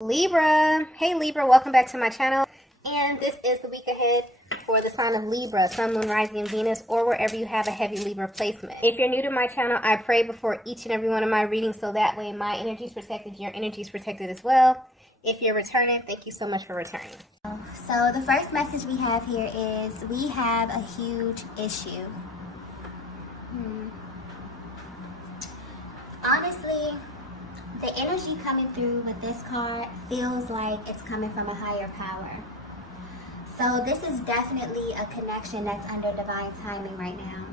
Libra. Hey Libra, welcome back to my channel. And this is the week ahead for the sign of Libra, Sun, Moon, Rising, and Venus, or wherever you have a heavy Libra placement. If you're new to my channel, I pray before each and every one of my readings so that way my energy is protected, your energy is protected as well. If you're returning, thank you so much for returning. So the first message we have here is we have a huge issue. Honestly, the energy coming through with this card feels like it's coming from a higher power. So this is definitely a connection that's under divine timing right now.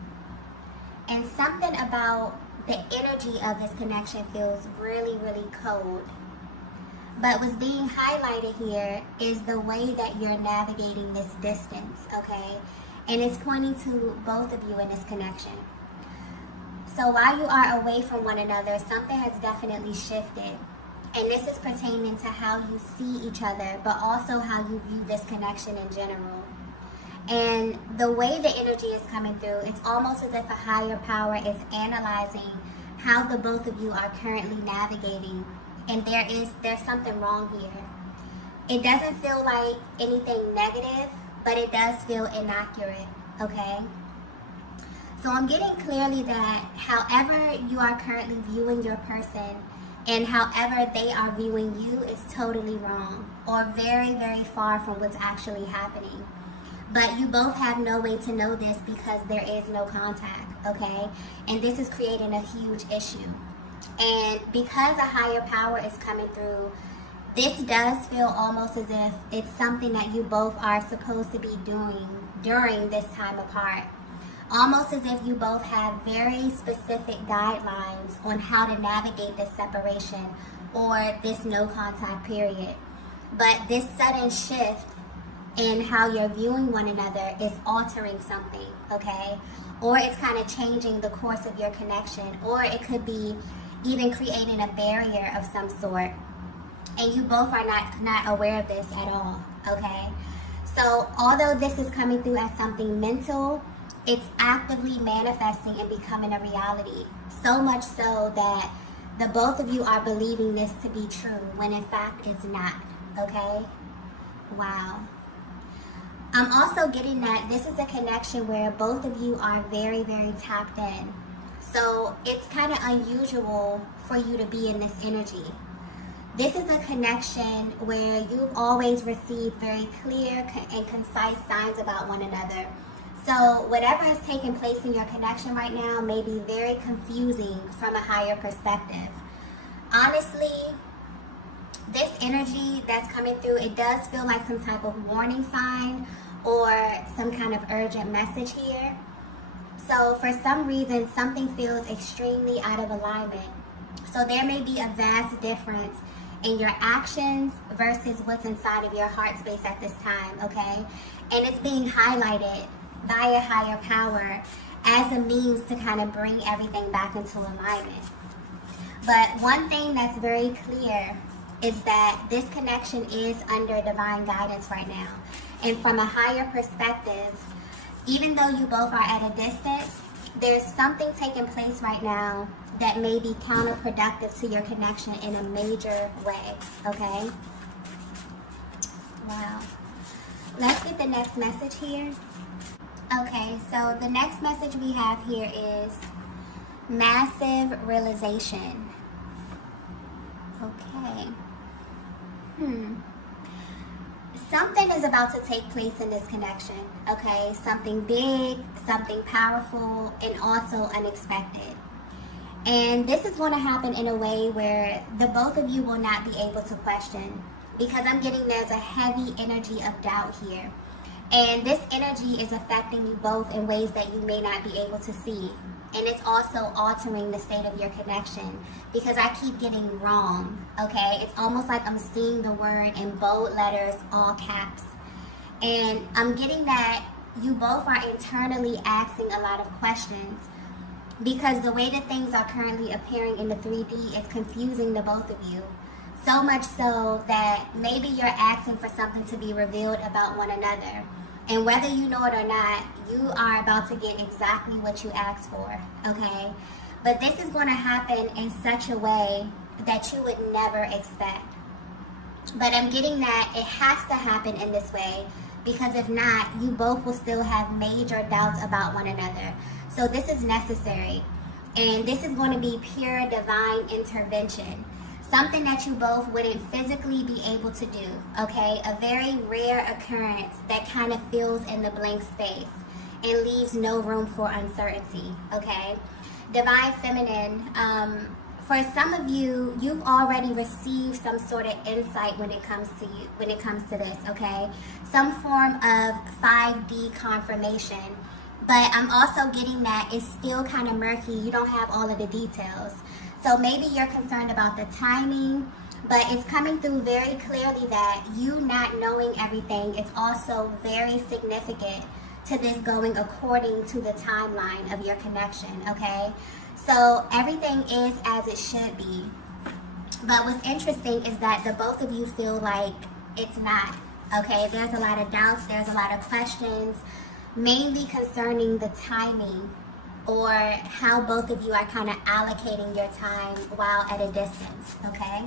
And something about the energy of this connection feels really, really cold. But what's being highlighted here is the way that you're navigating this distance, okay? And it's pointing to both of you in this connection. So while you are away from one another, something has definitely shifted. And this is pertaining to how you see each other, but also how you view this connection in general. And the way the energy is coming through, it's almost as if a higher power is analyzing how the both of you are currently navigating. And there's something wrong here. It doesn't feel like anything negative, but it does feel inaccurate, okay? So I'm getting clearly that however you are currently viewing your person and however they are viewing you is totally wrong or very, very far from what's actually happening. But you both have no way to know this because there is no contact, okay? And this is creating a huge issue. And because a higher power is coming through, this does feel almost as if it's something that you both are supposed to be doing during this time apart. Almost as if you both have very specific guidelines on how to navigate this separation or this no contact period. But this sudden shift in how you're viewing one another is altering something, okay? Or it's kind of changing the course of your connection, or it could be even creating a barrier of some sort. And you both are not aware of this at all, okay? So although this is coming through as something mental, it's actively manifesting and becoming a reality. So much so that the both of you are believing this to be true when in fact it's not, okay? Wow. I'm also getting that this is a connection where both of you are very, very tapped in. So it's kind of unusual for you to be in this energy. This is a connection where you've always received very clear and concise signs about one another. So whatever is taking place in your connection right now may be very confusing from a higher perspective. Honestly, this energy that's coming through, it does feel like some type of warning sign or some kind of urgent message here. So for some reason, something feels extremely out of alignment. So there may be a vast difference in your actions versus what's inside of your heart space at this time, okay? And it's being highlighted by a higher power as a means to kind of bring everything back into alignment. But one thing that's very clear is that this connection is under divine guidance right now. And from a higher perspective, even though you both are at a distance, there's something taking place right now that may be counterproductive to your connection in a major way, okay? Wow. Let's get the next message here. Okay, so the next message we have here is massive realization. Okay. Something is about to take place in this connection, okay? Something big, something powerful, and also unexpected. And this is going to happen in a way where the both of you will not be able to question, because I'm getting there's a heavy energy of doubt here. And this energy is affecting you both in ways that you may not be able to see. And it's also altering the state of your connection because I keep getting wrong, okay? It's almost like I'm seeing the word in bold letters, all caps. And I'm getting that you both are internally asking a lot of questions because the way that things are currently appearing in the 3D is confusing the both of you. So much so that maybe you're asking for something to be revealed about one another. And whether you know it or not, you are about to get exactly what you asked for, okay? But this is going to happen in such a way that you would never expect. But I'm getting that it has to happen in this way, because if not, you both will still have major doubts about one another. So this is necessary. And this is going to be pure divine intervention. Something that you both wouldn't physically be able to do, okay? A very rare occurrence that kind of fills in the blank space and leaves no room for uncertainty, okay? Divine feminine, for some of you, you've already received some sort of insight when it comes to this, okay? Some form of 5D confirmation. But I'm also getting that it's still kind of murky. You don't have all of the details. So maybe you're concerned about the timing, but it's coming through very clearly that you not knowing everything is also very significant to this going according to the timeline of your connection, okay? So everything is as it should be. But what's interesting is that the both of you feel like it's not, okay? There's a lot of doubts, there's a lot of questions, mainly concerning the timing or how both of you are kind of allocating your time while at a distance, okay?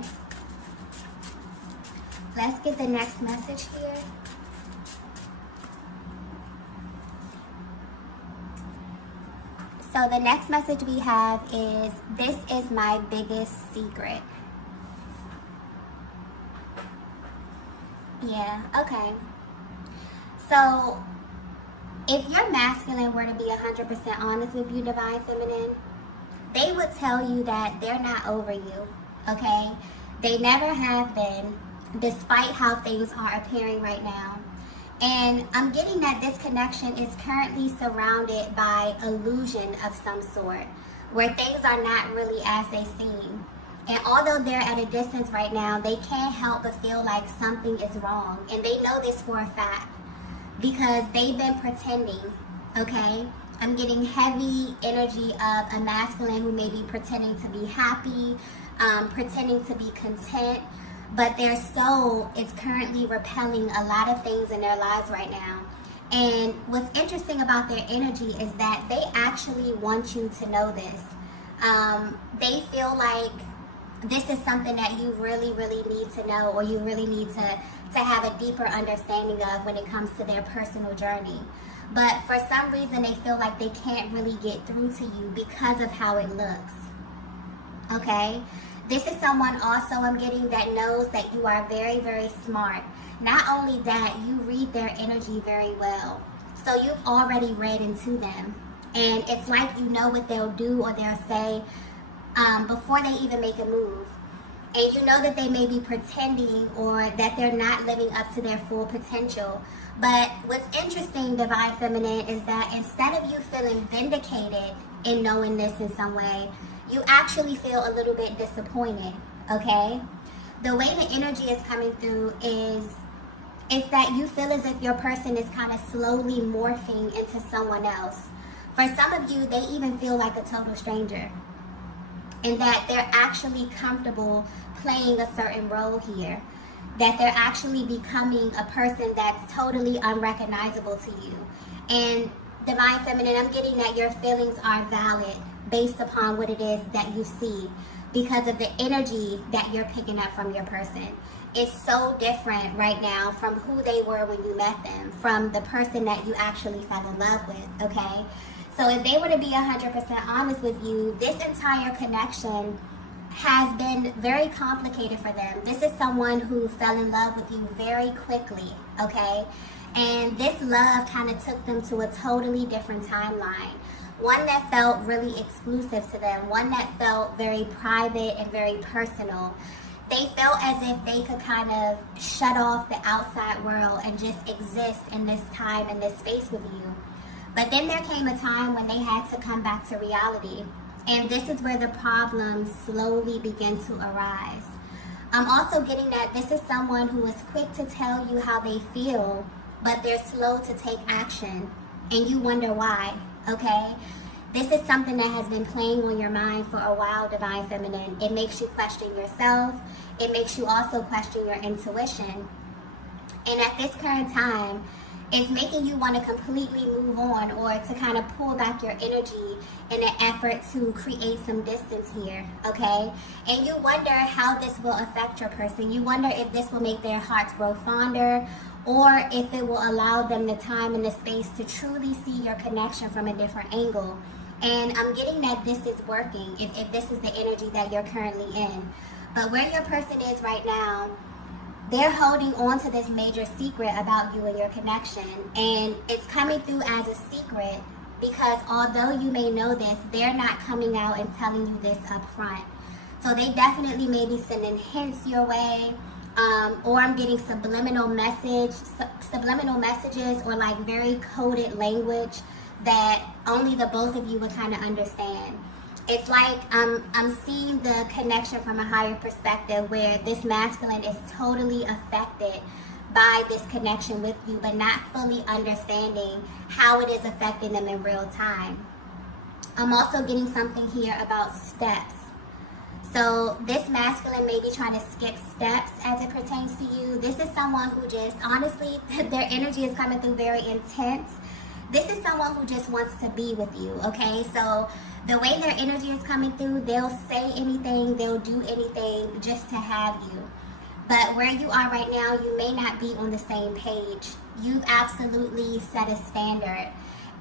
Let's get the next message here. So the next message we have is, this is my biggest secret. Yeah, okay. So if your masculine were to be 100% honest with you, Divine Feminine, they would tell you that they're not over you, okay? They never have been, despite how things are appearing right now. And I'm getting that this connection is currently surrounded by illusion of some sort, where things are not really as they seem. And although they're at a distance right now, they can't help but feel like something is wrong. And they know this for a fact, because they've been pretending, okay? I'm getting heavy energy of a masculine who may be pretending to be happy, pretending to be content, but their soul is currently repelling a lot of things in their lives right now. And what's interesting about their energy is that they actually want you to know this. They feel like this is something that you really, really need to know, or you really need to have a deeper understanding of when it comes to their personal journey. But for some reason, they feel like they can't really get through to you because of how it looks, okay? This is someone also I'm getting that knows that you are very, very smart. Not only that, you read their energy very well. So you've already read into them. And it's like you know what they'll do or they'll say before they even make a move. And you know that they may be pretending or that they're not living up to their full potential. But what's interesting, Divine Feminine, is that instead of you feeling vindicated in knowing this in some way, you actually feel a little bit disappointed, okay? The way the energy is coming through is that you feel as if your person is kind of slowly morphing into someone else. For some of you, they even feel like a total stranger, and that they're actually comfortable playing a certain role here, that they're actually becoming a person that's totally unrecognizable to you. And Divine Feminine, I'm getting that your feelings are valid based upon what it is that you see, because of the energy that you're picking up from your person. It's so different right now from who they were when you met them, from the person that you actually fell in love with, okay? So if they were to be 100% honest with you, this entire connection has been very complicated for them. This is someone who fell in love with you very quickly, okay? And this love kind of took them to a totally different timeline. One that felt really exclusive to them, one that felt very private and very personal. They felt as if they could kind of shut off the outside world and just exist in this time and this space with you. But then there came a time when they had to come back to reality. And this is where the problems slowly begin to arise. I'm also getting that this is someone who is quick to tell you how they feel, but they're slow to take action. And you wonder why. Okay, this is something that has been playing on your mind for a while, Divine Feminine. It makes you question yourself. It makes you also question your intuition. And at this current time, It's making you want to completely move on, or to kind of pull back your energy in an effort to create some distance here, okay? And you wonder how this will affect your person. You wonder if this will make their hearts grow fonder, or if it will allow them the time and the space to truly see your connection from a different angle. And I'm getting that this is working, if this is the energy that you're currently in. But where your person is right now, they're holding on to this major secret about you and your connection. And it's coming through as a secret because although you may know this, they're not coming out and telling you this up front. So they definitely may be sending hints your way, or I'm getting subliminal messages, or like very coded language that only the both of you would kind of understand. It's like I'm seeing the connection from a higher perspective where this masculine is totally affected by this connection with you, but not fully understanding how it is affecting them in real time. I'm also getting something here about steps. So this masculine may be trying to skip steps as it pertains to you. This is someone who just, honestly, their energy is coming through very intense. This is someone who just wants to be with you, okay? So the way their energy is coming through, they'll say anything, they'll do anything just to have you. But where you are right now, you may not be on the same page. You've absolutely set a standard.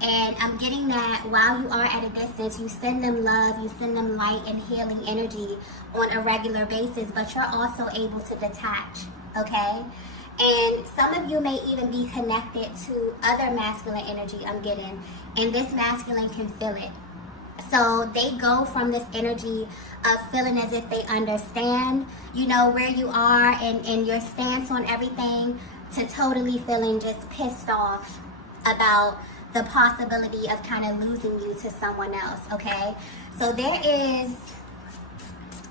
And I'm getting that while you are at a distance, you send them love, you send them light and healing energy on a regular basis, but you're also able to detach, okay? And some of you may even be connected to other masculine energy I'm getting, and this masculine can feel it. So they go from this energy of feeling as if they understand, you know, where you are and your stance on everything, to totally feeling just pissed off about the possibility of kind of losing you to someone else, okay? So there's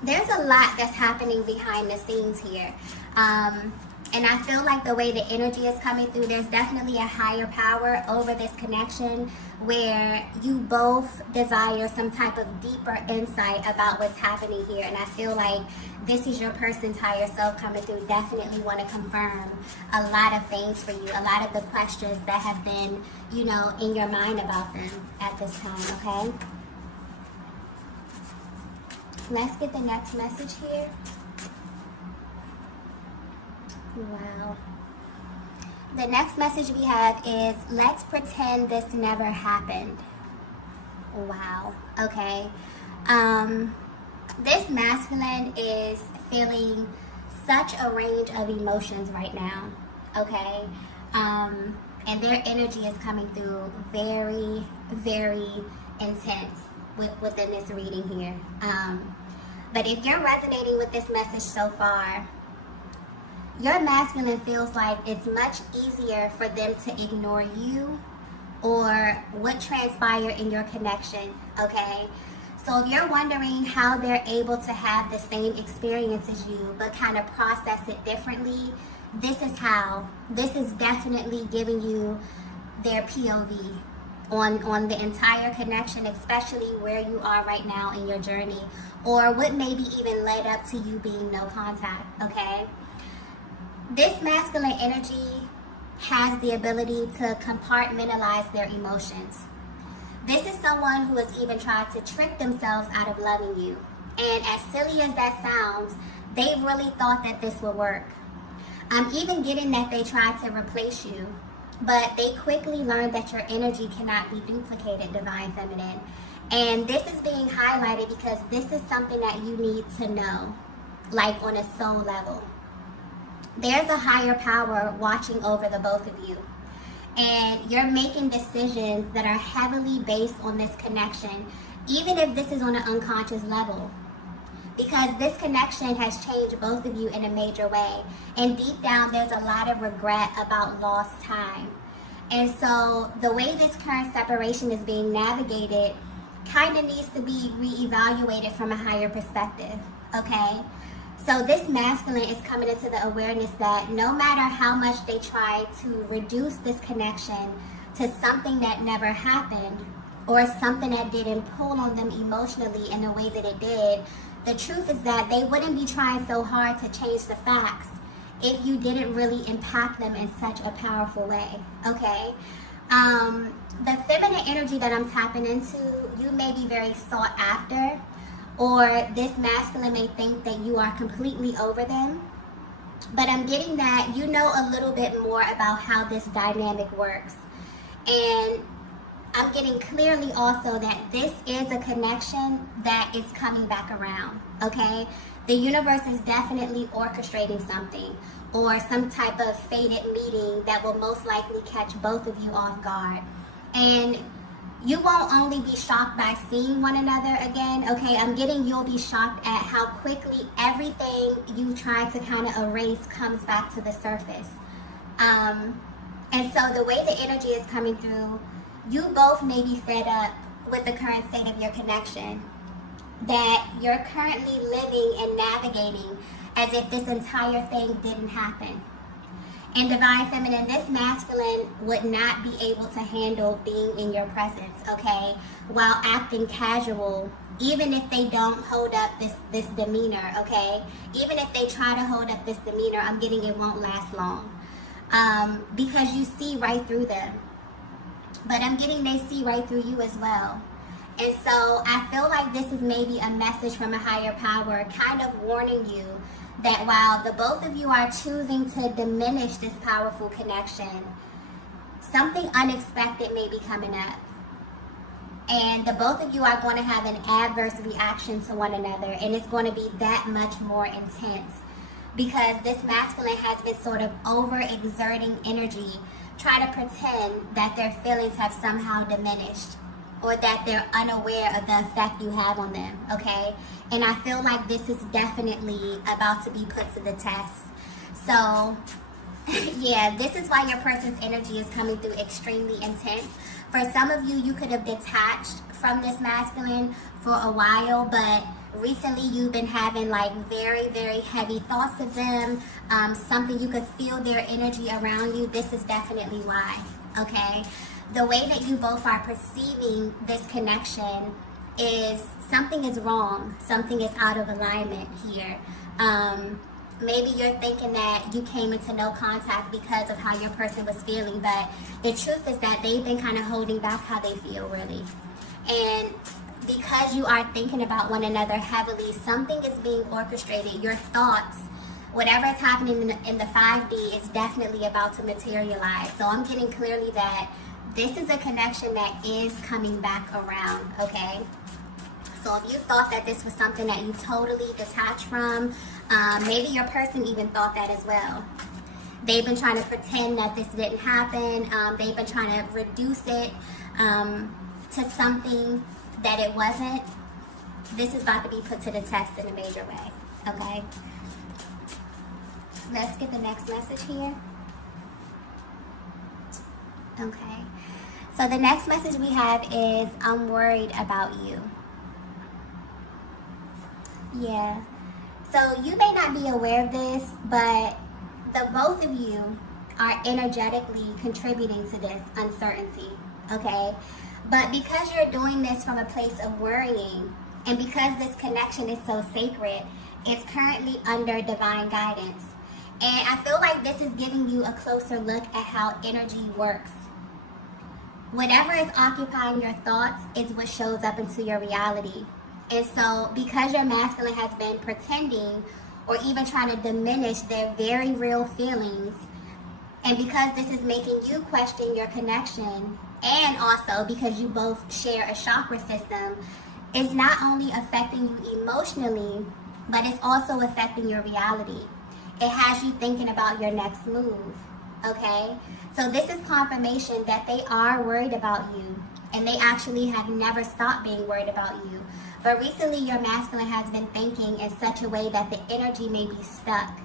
a lot that's happening behind the scenes here. And I feel like the way the energy is coming through, there's definitely a higher power over this connection where you both desire some type of deeper insight about what's happening here. And I feel like this is your person's higher self coming through. Definitely want to confirm a lot of things for you, a lot of the questions that have been, you know, in your mind about them at this time, okay? Let's get the next message here. Wow. The next message we have is, let's pretend this never happened. Wow. Okay. This masculine is feeling such a range of emotions right now. Okay. And their energy is coming through very, very intense within this reading here. But if you're resonating with this message so far, your masculine feels like it's much easier for them to ignore you or what transpired in your connection, okay? So if you're wondering how they're able to have the same experience as you but kind of process it differently, this is how. This is definitely giving you their POV on the entire connection, especially where you are right now in your journey, or what maybe even led up to you being no contact, okay? This masculine energy has the ability to compartmentalize their emotions. This is someone who has even tried to trick themselves out of loving you. And as silly as that sounds, they really thought that this would work. I'm even getting that they tried to replace you, but they quickly learned that your energy cannot be duplicated, Divine Feminine. And this is being highlighted because this is something that you need to know, like on a soul level. There's a higher power watching over the both of you. And you're making decisions that are heavily based on this connection, even if this is on an unconscious level. Because this connection has changed both of you in a major way. And deep down, there's a lot of regret about lost time. And so the way this current separation is being navigated kind of needs to be reevaluated from a higher perspective, okay? So this masculine is coming into the awareness that no matter how much they try to reduce this connection to something that never happened or something that didn't pull on them emotionally in the way that it did, the truth is that they wouldn't be trying so hard to change the facts if you didn't really impact them in such a powerful way, okay? The feminine energy that I'm tapping into, you may be very sought after, or this masculine may think that you are completely over them. But I'm getting that you know a little bit more about how this dynamic works. And I'm getting clearly also that this is a connection that is coming back around, okay? The universe is definitely orchestrating something, or some type of fated meeting that will most likely catch both of you off guard. And you won't only be shocked by seeing one another again, okay? I'm getting you'll be shocked at how quickly everything you tried to kind of erase comes back to the surface. And so the way the energy is coming through, you both may be fed up with the current state of your connection, that you're currently living and navigating as if this entire thing didn't happen. And Divine Feminine, this masculine would not be able to handle being in your presence, okay, while acting casual, even if they don't hold up this demeanor, okay? Even if they try to hold up this demeanor, I'm getting it won't last long, because you see right through them. But I'm getting they see right through you as well. And so I feel like this is maybe a message from a higher power kind of warning you that while the both of you are choosing to diminish this powerful connection, something unexpected may be coming up. And the both of you are going to have an adverse reaction to one another, and it's going to be that much more intense because this masculine has been sort of overexerting energy, trying to pretend that their feelings have somehow diminished, or that they're unaware of the effect you have on them, okay? And I feel like this is definitely about to be put to the test. So, yeah, this is why your person's energy is coming through extremely intense. For some of you, you could have detached from this masculine for a while, but recently you've been having like very, very heavy thoughts of them, something you could feel their energy around you. This is definitely why, okay? The way that you both are perceiving this connection is something is wrong. Something is out of alignment here. Maybe you're thinking that you came into no contact because of how your person was feeling, but the truth is that they've been kind of holding back how they feel, really. And because you are thinking about one another heavily, something is being orchestrated. Your thoughts, whatever is happening in the 5D is definitely about to materialize. So I'm getting clearly that this is a connection that is coming back around, okay? So if you thought that this was something that you totally detached from, maybe your person even thought that as well. They've been trying to pretend that this didn't happen. They've been trying to reduce it to something that it wasn't. This is about to be put to the test in a major way, okay? Let's get the next message here. Okay. So the next message we have is, I'm worried about you. Yeah. So you may not be aware of this, but the both of you are energetically contributing to this uncertainty, okay? But because you're doing this from a place of worrying, and because this connection is so sacred, it's currently under divine guidance. And I feel like this is giving you a closer look at how energy works. Whatever is occupying your thoughts is what shows up into your reality. And so because your masculine has been pretending or even trying to diminish their very real feelings, and because this is making you question your connection, and also because you both share a chakra system, it's not only affecting you emotionally, but it's also affecting your reality. It has you thinking about your next move, okay? So this is confirmation that they are worried about you, and they actually have never stopped being worried about you. But recently your masculine has been thinking in such a way that the energy may be stuck,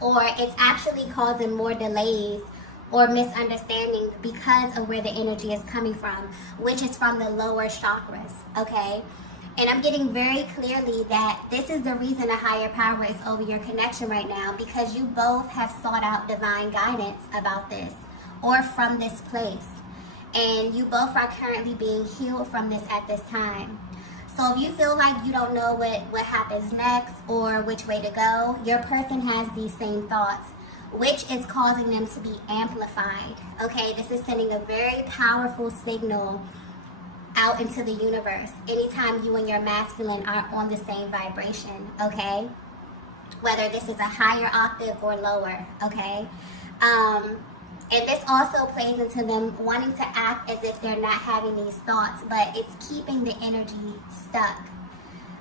or it's actually causing more delays or misunderstandings because of where the energy is coming from, which is from the lower chakras, okay? And I'm getting very clearly that this is the reason a higher power is over your connection right now, because you both have sought out divine guidance about this or from this place. And you both are currently being healed from this at this time. So So if you feel like you don't know what happens next or which way to go, your person has these same thoughts, which is causing them to be amplified. Okay, this is sending a very powerful signal out into the universe anytime you and your masculine are on the same vibration. Okay, whether this is a higher octave or lower. Okay, and this also plays into them wanting to act as if they're not having these thoughts, but it's keeping the energy stuck.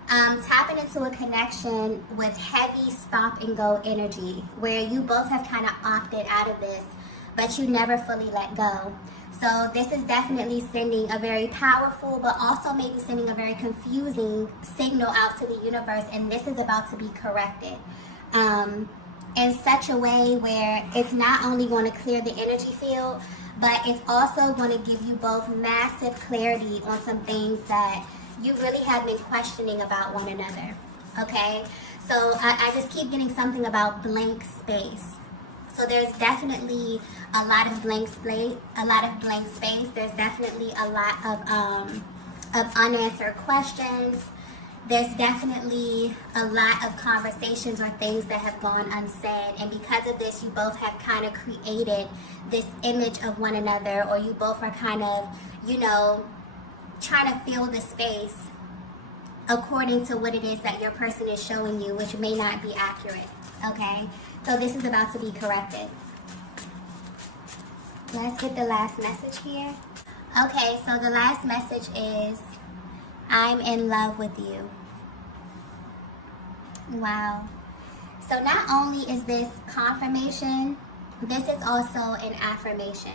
Tapping into a connection with heavy stop and go energy, where you both have kind of opted out of this, but you never fully let go. So this is definitely sending a very powerful, but also maybe sending a very confusing signal out to the universe, and this is about to be corrected. In such a way where it's not only going to clear the energy field, but it's also going to give you both massive clarity on some things that you really have been questioning about one another. Okay, so I just keep getting something about blank space. So there's definitely a lot of blank space. There's definitely a lot of unanswered questions. There's definitely a lot of conversations or things that have gone unsaid, and because of this, you both have kind of created this image of one another, or you both are kind of, trying to fill the space according to what it is that your person is showing you, which may not be accurate. Okay, so this is about to be corrected. Let's get the last message here. Okay, so the last message is, I'm in love with you. Wow. So not only is this confirmation, this is also an affirmation.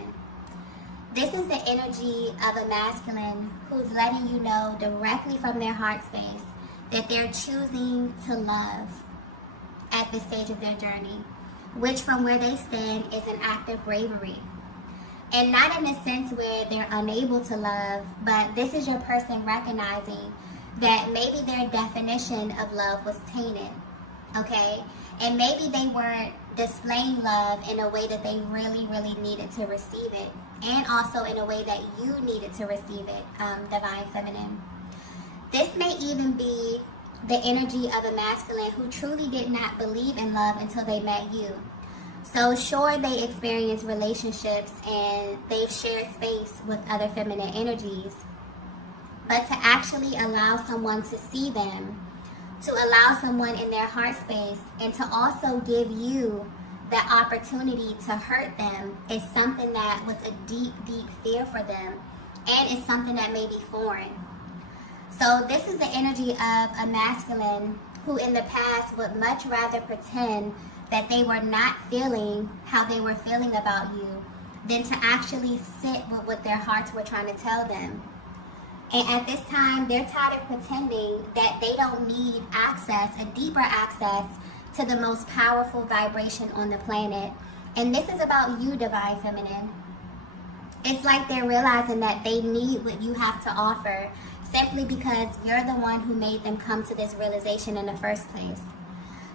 This is the energy of a masculine who's letting you know directly from their heart space that they're choosing to love at this stage of their journey, which from where they stand is an act of bravery. And not in a sense where they're unable to love, but this is your person recognizing that maybe their definition of love was tainted, okay? And maybe they weren't displaying love in a way that they really, really needed to receive it, and also in a way that you needed to receive it, Divine Feminine. This may even be the energy of a masculine who truly did not believe in love until they met you. So sure, they experience relationships and they've shared space with other feminine energies, but to actually allow someone to see them, to allow someone in their heart space, and to also give you the opportunity to hurt them is something that was a deep, deep fear for them, and it's something that may be foreign. So this is the energy of a masculine who in the past would much rather pretend that they were not feeling how they were feeling about you than to actually sit with what their hearts were trying to tell them. And at this time, they're tired of pretending that they don't need access, a deeper access to the most powerful vibration on the planet. And this is about you, Divine Feminine. It's like they're realizing that they need what you have to offer simply because you're the one who made them come to this realization in the first place.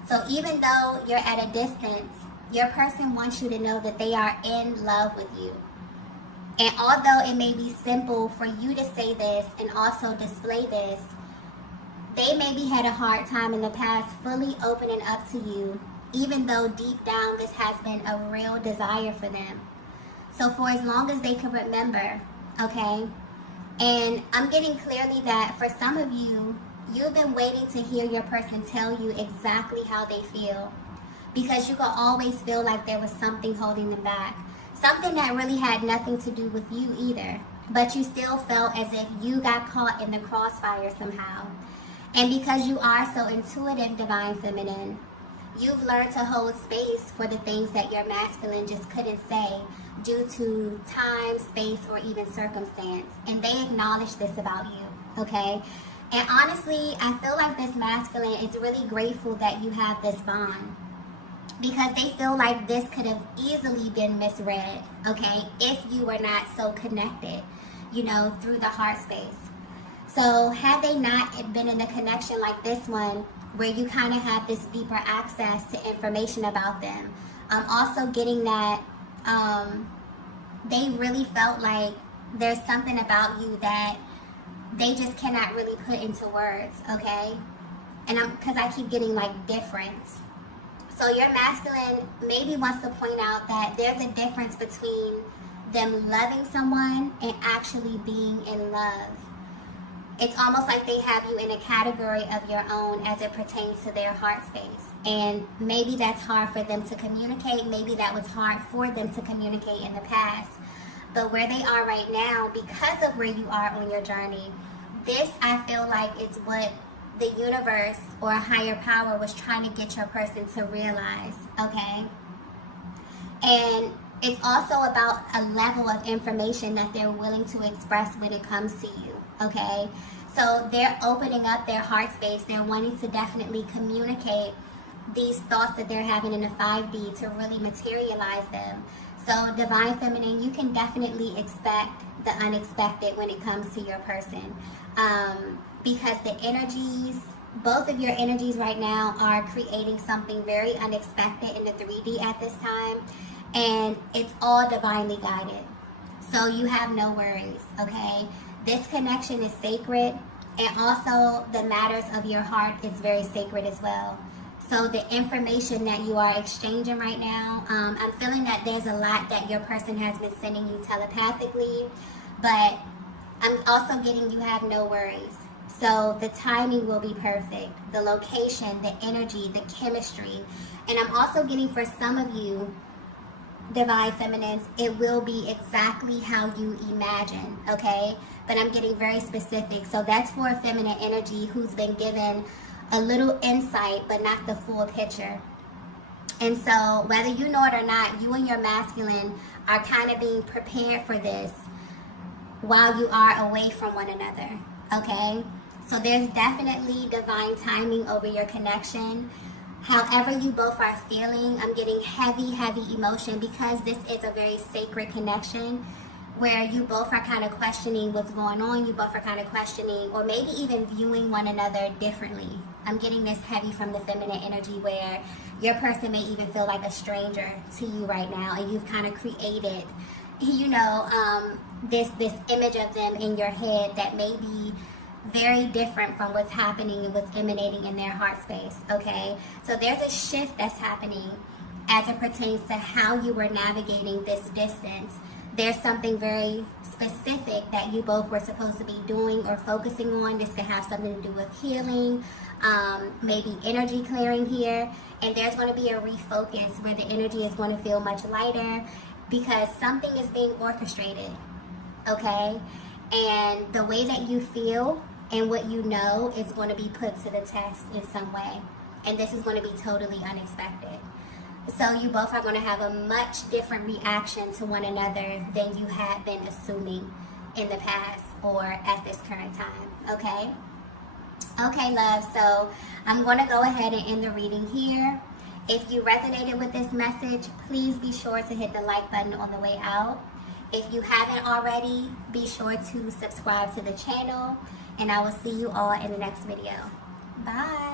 So even though you're at a distance, your person wants you to know that they are in love with you. And although it may be simple for you to say this and also display this, they maybe had a hard time in the past fully opening up to you, even though deep down this has been a real desire for them. So for as long as they can remember, okay? And I'm getting clearly that for some of you, you've been waiting to hear your person tell you exactly how they feel, because you could always feel like there was something holding them back. Something that really had nothing to do with you either, but you still felt as if you got caught in the crossfire somehow. And because you are so intuitive, Divine Feminine, you've learned to hold space for the things that your masculine just couldn't say due to time, space, or even circumstance. And they acknowledge this about you, okay? And honestly, I feel like this masculine is really grateful that you have this bond, because they feel like this could have easily been misread, okay, if you were not so connected, through the heart space. So had they not been in a connection like this one, where you kind of have this deeper access to information about them, also getting that they really felt like there's something about you that they just cannot really put into words, okay? And because I keep getting like difference. So your masculine maybe wants to point out that there's a difference between them loving someone and actually being in love. It's almost like they have you in a category of your own as it pertains to their heart space. And maybe that's hard for them to communicate. Maybe that was hard for them to communicate in the past. But where they are right now, because of where you are on your journey, this, I feel like, is what the universe or a higher power was trying to get your person to realize, okay? And it's also about a level of information that they're willing to express when it comes to you, okay? So they're opening up their heart space. They're wanting to definitely communicate these thoughts that they're having in the 5D to really materialize them. So Divine Feminine, you can definitely expect the unexpected when it comes to your person. Because the energies, both of your energies right now are creating something very unexpected in the 3D at this time. And it's all divinely guided. So you have no worries, okay? This connection is sacred, and also the matters of your heart is very sacred as well. So the information that you are exchanging right now, I'm feeling that there's a lot that your person has been sending you telepathically, but I'm also getting you have no worries. So the timing will be perfect, the location, the energy, the chemistry, and I'm also getting for some of you, Divine Feminines, it will be exactly how you imagine, okay? But I'm getting very specific. So that's for a feminine energy who's been given a little insight, but not the full picture. And so whether you know it or not, you and your masculine are kind of being prepared for this while you are away from one another, okay? So there's definitely divine timing over your connection. However you both are feeling, I'm getting heavy, heavy emotion because this is a very sacred connection where you both are kind of questioning what's going on. You both are kind of questioning or maybe even viewing one another differently. I'm getting this heavy from the feminine energy where your person may even feel like a stranger to you right now, and you've kind of created, you know, this image of them in your head that may be very different from what's happening and what's emanating in their heart space, okay? So there's a shift that's happening as it pertains to how you were navigating this distance. There's something very specific that you both were supposed to be doing or focusing on. This could have something to do with healing, maybe energy clearing here. And there's going to be a refocus where the energy is going to feel much lighter because something is being orchestrated, okay? And the way that you feel and what you know is going to be put to the test in some way. And this is going to be totally unexpected. So you both are going to have a much different reaction to one another than you had been assuming in the past or at this current time, okay? Okay, love, so I'm going to go ahead and end the reading here. If you resonated with this message, please be sure to hit the like button on the way out. If you haven't already, be sure to subscribe to the channel, and I will see you all in the next video. Bye.